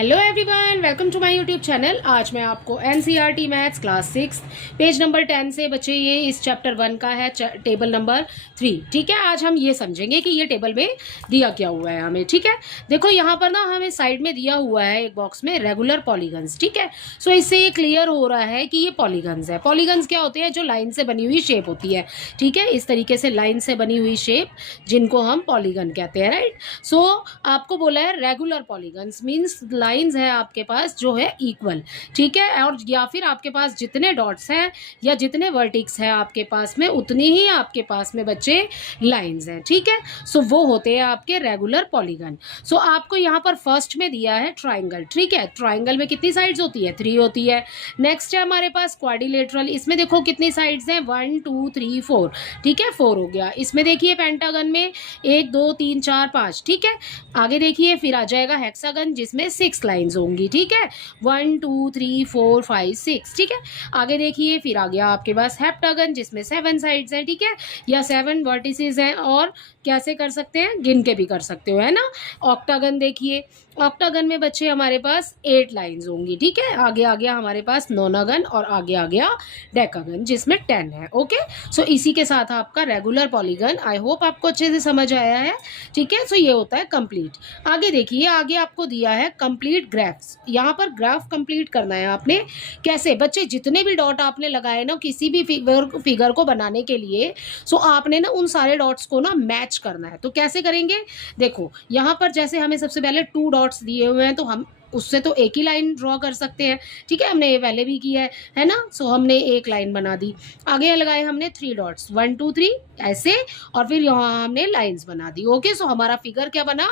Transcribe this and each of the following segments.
Hello everyone, welcome to my YouTube channel. आज मैं आपको NCERT maths class 6 page number 10 से बच्चे ये इस चैप्टर 1 का है टेबल नंबर 3। ठीक है, आज हम ये समझेंगे कि ये टेबल में दिया क्या हुआ है हमें। ठीक है, देखो यहाँ पर ना हमें साइड में दिया हुआ है एक बॉक्स में रेगुलर पॉलीगन्स। ठीक है, सो इससे ये क्लियर हो रहा है कि ये पॉलीगन्स है। पॉलीगन्स क्या होते हैं? जो लाइन से बनी हुई शेप होती है। ठीक है, इस तरीके से लाइन से बनी हुई शेप जिनको हम पॉलीगन कहते हैं, राइट। सो आपको बोला है रेगुलर पॉलीगन्स मीन्स लाइंस है आपके पास जो है इक्वल। ठीक है, और या फिर आपके पास जितने डॉट्स हैं या जितने वर्टिक्स हैं आपके पास में उतनी ही आपके पास में बच्चे लाइंस हैं। ठीक है, सो वो होते हैं आपके रेगुलर पॉलीगन। सो आपको यहाँ पर फर्स्ट में दिया है ट्राइंगल। ठीक है, ट्राइंगल में कितनी साइड्स होती है? 3 होती है। नेक्स्ट है हमारे पास क्वाड्रिलेटरल। इसमें देखो कितनी साइड्स हैं? 1 2 3 4। ठीक है, 4 हो गया। इसमें देखिए पेंटागन में 1 2 3 4 5। ठीक है, आगे देखिए फिर आ जाएगा हेक्सागन जिसमें 6 लाइंस होंगी। ठीक है, 1 2 3 4 5 6। ठीक है, आगे देखिए फिर आ गया आपके पास हेप्टागन जिसमें 7 साइड्स हैं। ठीक है, या 7 वर्टिसेस हैं, और कैसे कर सकते हैं? गिन के भी कर सकते हो, है ना। ऑक्टागन देखिए, ऑक्टागन में बच्चे हमारे पास 8 लाइंस होंगी। ठीक है, आगे आ गया हमारे पास नोनागन और आगे आ गया डेकागन जिसमें 10 है। ओके, सो इसी के साथ आपका रेगुलर पॉलीगन आई होप आपको अच्छे से समझ आया है। ठीक है, सो ये होता है कंप्लीट। आगे देखिए, आगे आपको दिया है कंप्लीट ग्राफ्स। यहाँ पर ग्राफ कंप्लीट करना है आपने। कैसे बच्चे? जितने भी डॉट आपने लगाए ना किसी भी फिगर को बनाने के लिए, सो आपने ना उन सारे डॉट्स को ना मैच करना है। तो कैसे करेंगे? देखो यहाँ पर जैसे हमें सबसे पहले 2 डॉट्स दिए हुए हैं तो हम उससे तो एक ही लाइन ड्रॉ कर सकते हैं। ठीक है, हमने ये पहले भी किया है ना। सो हमने एक लाइन बना दी। आगे लगाए हमने 3 डॉट्स, 1 2 3 ऐसे, और फिर यहाँ हमने लाइंस बना दी। ओके, सो हमारा फिगर क्या बना?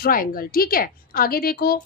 ट्राइंगल। ठीक है, आगे देखो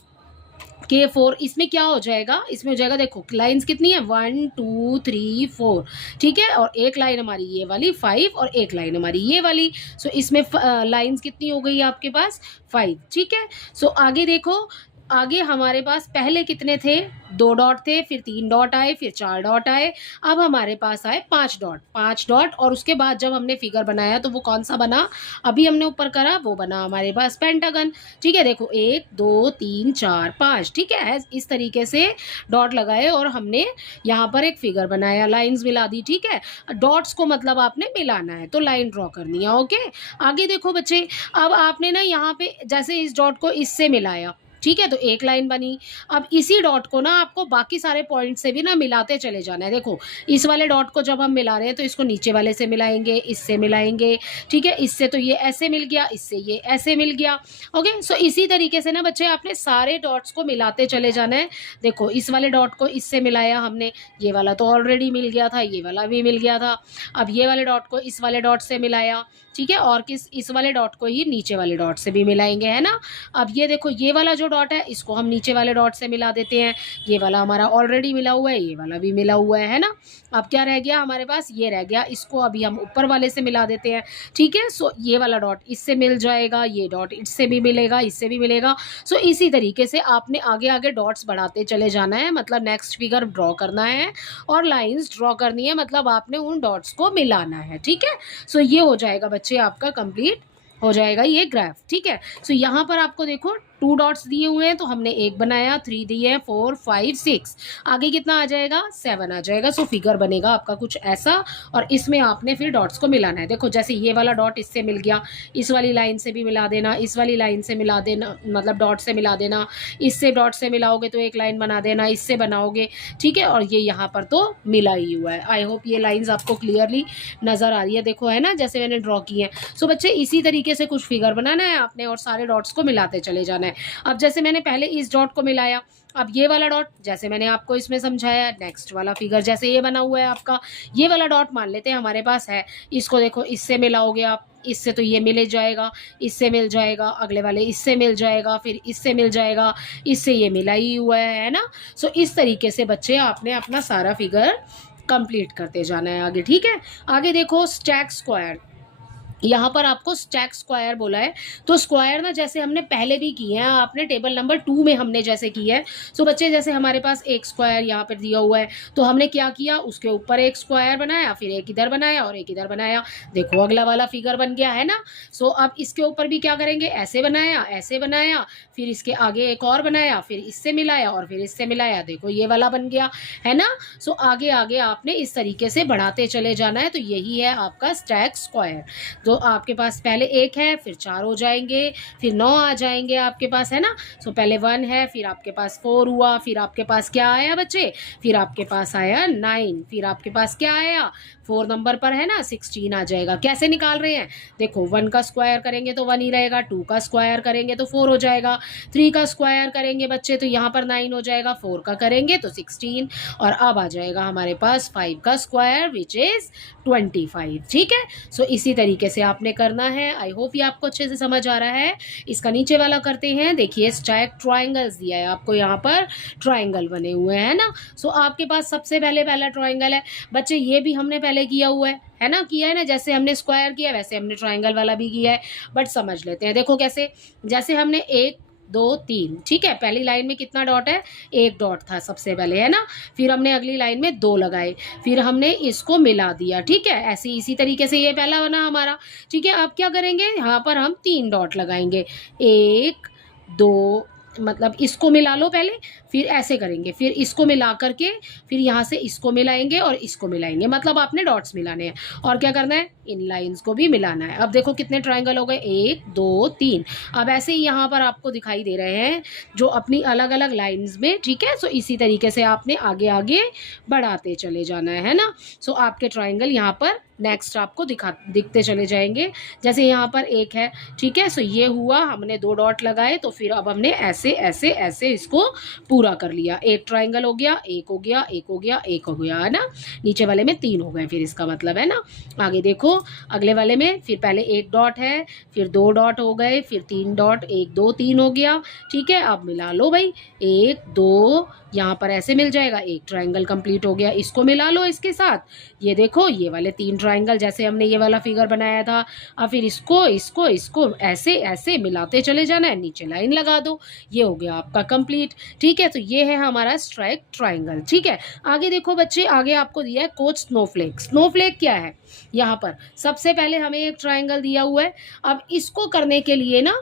K4, इसमें क्या हो जाएगा? इसमें हो जाएगा, देखो लाइंस कितनी है? 1 2 3 4। ठीक है, और एक लाइन हमारी ये वाली 5 और एक लाइन हमारी ये वाली। सो इसमें लाइंस कितनी हो गई आपके पास? 5। ठीक है, सो आगे देखो, आगे हमारे पास पहले कितने थे? 2 डॉट थे, फिर 3 डॉट आए, फिर 4 डॉट आए, अब हमारे पास आए 5 डॉट। 5 डॉट, और उसके बाद जब हमने फिगर बनाया तो वो कौन सा बना? अभी हमने ऊपर करा वो बना हमारे पास पेंटागन। ठीक है, देखो 1 2 3 4 5। ठीक है, इस तरीके से डॉट लगाए और हमने यहाँ पर एक फिगर बनाया, लाइंस मिला दी। ठीक है, डॉट्स को मतलब आपने मिलाना है तो लाइन ड्रॉ करनी है। ओके, आगे देखो बच्चे, अब आपने ना यहाँ पे जैसे इस डॉट को इससे मिलाया, ठीक है, तो एक लाइन बनी। अब इसी डॉट को ना आपको बाकी सारे पॉइंट से भी ना मिलाते चले जाना है। देखो इस वाले डॉट को जब हम मिला रहे हैं तो इसको नीचे वाले से मिलाएंगे, इससे मिलाएंगे। ठीक है, इससे तो ये ऐसे मिल गया, इससे ये ऐसे मिल गया। ओके, सो इसी तरीके से ना बच्चे आपने सारे डॉट्स को मिलाते चले जाना है। देखो इस वाले डॉट को इससे मिलाया हमने, ये वाला तो ऑलरेडी मिल गया था, ये वाला भी मिल गया था। अब ये वाले डॉट को इस वाले डॉट से मिलाया। ठीक है, और इस वाले डॉट को ही नीचे वाले डॉट से भी मिलाएंगे, है ना। अब ये देखो ये वाला जो डॉट है इसको हम नीचे वाले डॉट से मिला देते हैं। ये वाला हमारा ऑलरेडी मिला हुआ है, ये वाला भी मिला हुआ है ना। अब क्या रह गया हमारे पास? ये रह गया, इसको अभी हम ऊपर वाले से मिला देते हैं। ठीक है, सो ये वाला डॉट इससे मिल जाएगा, ये डॉट इससे भी मिलेगा, इससे भी मिलेगा। सो इसी तरीके से आपने आगे आगे डॉट्स बढ़ाते चले जाना है, मतलब नेक्स्ट फिगर ड्रॉ करना है और लाइंस ड्रॉ करनी है, मतलब आपने उन डॉट्स को मिलाना है। ठीक है, सो ये हो जाएगा बच्चे आपका कंप्लीट हो जाएगा ये ग्राफ। ठीक है, सो यहाँ पर आपको देखो 2 डॉट्स दिए हुए हैं तो हमने एक बनाया, 3 दिए हैं, 4 5 6, आगे कितना आ जाएगा? 7 आ जाएगा। सो फिगर बनेगा आपका कुछ ऐसा, और इसमें आपने फिर डॉट्स को मिलाना है। देखो जैसे ये वाला डॉट इससे मिल गया, इस वाली लाइन से भी मिला देना, इस वाली लाइन से मिला देना, मतलब डॉट से मिला देना, इससे डॉट से मिलाओगे तो एक लाइन बना देना, इससे बनाओगे। ठीक है, और ये यहाँ पर तो मिला ही हुआ है। आई होप ये लाइन्स आपको क्लियरली नजर आ रही है। देखो है ना, जैसे मैंने ड्रॉ की है। सो बच्चे इसी तरीके से कुछ फिगर बनाना है आपने और सारे डॉट्स को मिलाते चले जाना है। अब जैसे मैंने पहले इस डॉट को मिलाया, अब ये वाला डॉट जैसे मैंने आपको इसमें समझाया, नेक्स्ट वाला फिगर जैसे ये बना हुआ है आपका, ये वाला डॉट मान लेते हैं हमारे पास है, इसको देखो इससे मिलाओगे आप, इससे तो ये मिल जाएगा, इससे मिल जाएगा, अगले वाले इससे मिल जाएगा, फिर इससे मिल जाएगा, इससे ये मिला ही हुआ है ना। सो इस तरीके से बच्चे आपने अपना सारा फिगर कंप्लीट करते जाना है आगे। ठीक है, आगे देखो स्टैक स्क्वायर। यहाँ पर आपको स्टैक स्क्वायर बोला है, तो स्क्वायर ना जैसे हमने पहले भी किए हैं, आपने टेबल नंबर 2 में हमने जैसे किया है। सो बच्चे जैसे हमारे पास एक स्क्वायर यहाँ पर दिया हुआ है, तो हमने क्या किया, उसके ऊपर एक स्क्वायर बनाया, फिर एक इधर बनाया और एक इधर बनाया। देखो अगला वाला फिगर बन गया है ना। सो अब इसके ऊपर भी क्या करेंगे, ऐसे बनाया, फिर इसके आगे एक और बनाया, फिर इससे मिलाया और फिर इससे मिलाया। देखो ये वाला बन गया है ना। सो आगे आगे आपने इस तरीके से बढ़ाते चले जाना है। तो यही है आपका स्टैक स्क्वायर। तो आपके पास पहले एक है, फिर 4 हो जाएंगे, फिर 9 आ जाएंगे आपके पास, है ना। सो पहले 1 है, फिर आपके पास 4 हुआ, फिर आपके पास क्या आया बच्चे, फिर आपके पास आया 9, फिर आपके पास क्या आया, 4 नंबर पर है ना 16 आ जाएगा। कैसे निकाल रहे हैं, देखो 1 का स्क्वायर करेंगे तो 1 ही रहेगा, 2 का स्क्वायर करेंगे तो 4 हो जाएगा, 3 का स्क्वायर करेंगे बच्चे तो यहाँ पर 9 हो जाएगा, 4 का करेंगे तो 16, और अब आ जाएगा हमारे पास 5 का स्क्वायर विच इज 25। ठीक है। सो इसी तरीके से आपने करना है। आई होप ये आपको अच्छे से समझ आ रहा है। इसका नीचे वाला करते हैं। देखिए स्टैक ट्राइंगल्स दिया है आपको, यहाँ पर ट्राइंगल बने हुए हैं ना। सो आपके पास सबसे पहले पहला ट्राइंगल है बच्चे, ये भी हमने पहले किया हुआ है ना, किया है ना। जैसे हमने स्क्वायर किया वैसे हमने ट्राइंगल वाला भी किया है, बट समझ लेते हैं। देखो कैसे, जैसे हमने 1 2 3, ठीक है, पहली लाइन में कितना डॉट है, 1 डॉट था सबसे पहले, है ना। फिर हमने अगली लाइन में 2 लगाए, फिर हमने इसको मिला दिया, ठीक है। ऐसे इसी तरीके से ये पहला बना हमारा, ठीक है। अब क्या करेंगे, यहाँ पर हम 3 डॉट लगाएंगे, 1 2, मतलब इसको मिला लो पहले, फिर ऐसे करेंगे, फिर इसको मिला करके फिर यहाँ से इसको मिलाएंगे और इसको मिलाएंगे, मतलब आपने डॉट्स मिलाने हैं। और क्या करना है, इन लाइंस को भी मिलाना है। अब देखो कितने ट्राइंगल हो गए, 1 2 3। अब ऐसे ही यहाँ पर आपको दिखाई दे रहे हैं जो अपनी अलग अलग लाइंस में, ठीक है। सो इसी तरीके से आपने आगे आगे बढ़ाते चले जाना है ना। सो आपके ट्राइंगल यहाँ पर नेक्स्ट आपको दिखते चले जाएंगे। जैसे यहाँ पर एक है, ठीक है। सो ये हुआ, हमने 2 डॉट लगाए, तो फिर अब हमने ऐसे ऐसे ऐसे इसको पूरा कर लिया। एक ट्राइंगल हो गया, एक हो गया, एक हो गया, एक हो गया, है ना। नीचे वाले में 3 हो गए, फिर इसका मतलब है ना। आगे देखो अगले वाले में, फिर पहले 1 डॉट है, फिर 2 डॉट हो गए, फिर 3 डॉट, 1 2 3 हो गया, ठीक है। अब मिला लो भाई, 1 2, यहाँ पर ऐसे मिल जाएगा, एक ट्राइंगल कंप्लीट हो गया, इसको मिला लो इसके साथ। ये देखो ये वाले 3 ट्राइंगल जैसे हमने ये वाला फिगर बनाया था। अब फिर इसको इसको इसको ऐसे ऐसे मिलाते चले जाना है, नीचे लाइन लगा दो, ये हो गया आपका कंप्लीट, ठीक है। तो ये है हमारा स्ट्राइक ट्राइंगल, ठीक है। आगे देखो बच्चे, आगे आपको दिया है कोच स्नोफ्लेक। स्नोफ्लेक क्या है, यहाँ पर सबसे पहले हमें एक ट्राइंगल दिया हुआ है। अब इसको करने के लिए ना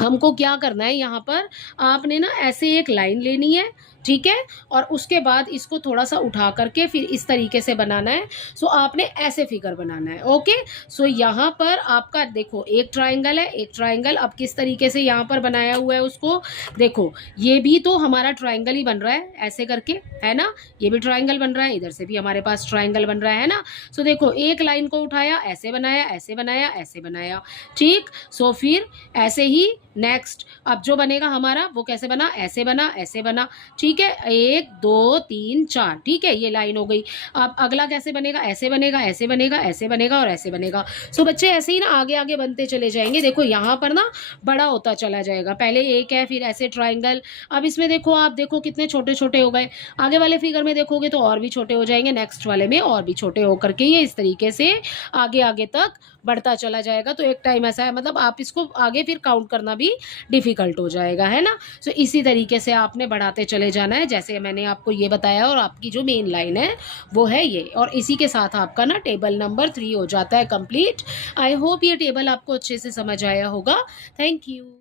हमको क्या करना है, यहाँ पर आपने ना ऐसे एक लाइन लेनी है, ठीक है। और उसके बाद इसको थोड़ा सा उठा करके फिर इस तरीके से बनाना है। सो आपने ऐसे फिगर बनाना है, ओके। सो यहाँ पर आपका देखो एक ट्राइंगल है, एक ट्राइंगल अब किस तरीके से यहाँ पर बनाया हुआ है उसको देखो, ये भी तो हमारा ट्राइंगल ही बन रहा है ऐसे करके, है ना। ये भी ट्राइंगल बन रहा है, इधर से भी हमारे पास ट्राइंगल बन रहा है ना। सो देखो एक लाइन को उठाया, ऐसे बनाया, ऐसे बनाया, ऐसे बनाया, ठीक। सो फिर ऐसे ही नेक्स्ट अब जो बनेगा हमारा वो कैसे बना, ऐसे बना, ऐसे बना, ठीक है। 1 2 3 4, ठीक है, ये लाइन हो गई। अब अगला कैसे बनेगा, ऐसे बनेगा, ऐसे बनेगा, ऐसे बनेगा और ऐसे बनेगा। सो बच्चे ऐसे ही ना आगे आगे बनते चले जाएंगे। देखो यहाँ पर ना बड़ा होता चला जाएगा, पहले एक है, फिर ऐसे ट्राइंगल। अब इसमें देखो, आप देखो कितने छोटे छोटे हो गए। आगे वाले फिगर में देखोगे तो और भी छोटे हो जाएंगे, नेक्स्ट वाले में और भी छोटे होकर के ये इस तरीके से आगे आगे तक बढ़ता चला जाएगा। तो एक टाइम ऐसा है, मतलब आप इसको आगे फिर काउंट करना भी डिफिकल्ट हो जाएगा, है ना। सो इसी तरीके से आपने बढ़ाते चले जाना है, जैसे मैंने आपको ये बताया। और आपकी जो मेन लाइन है वो है ये, और इसी के साथ आपका ना टेबल नंबर 3 हो जाता है कंप्लीट। आई होप ये टेबल आपको अच्छे से समझ आया होगा। Thank you.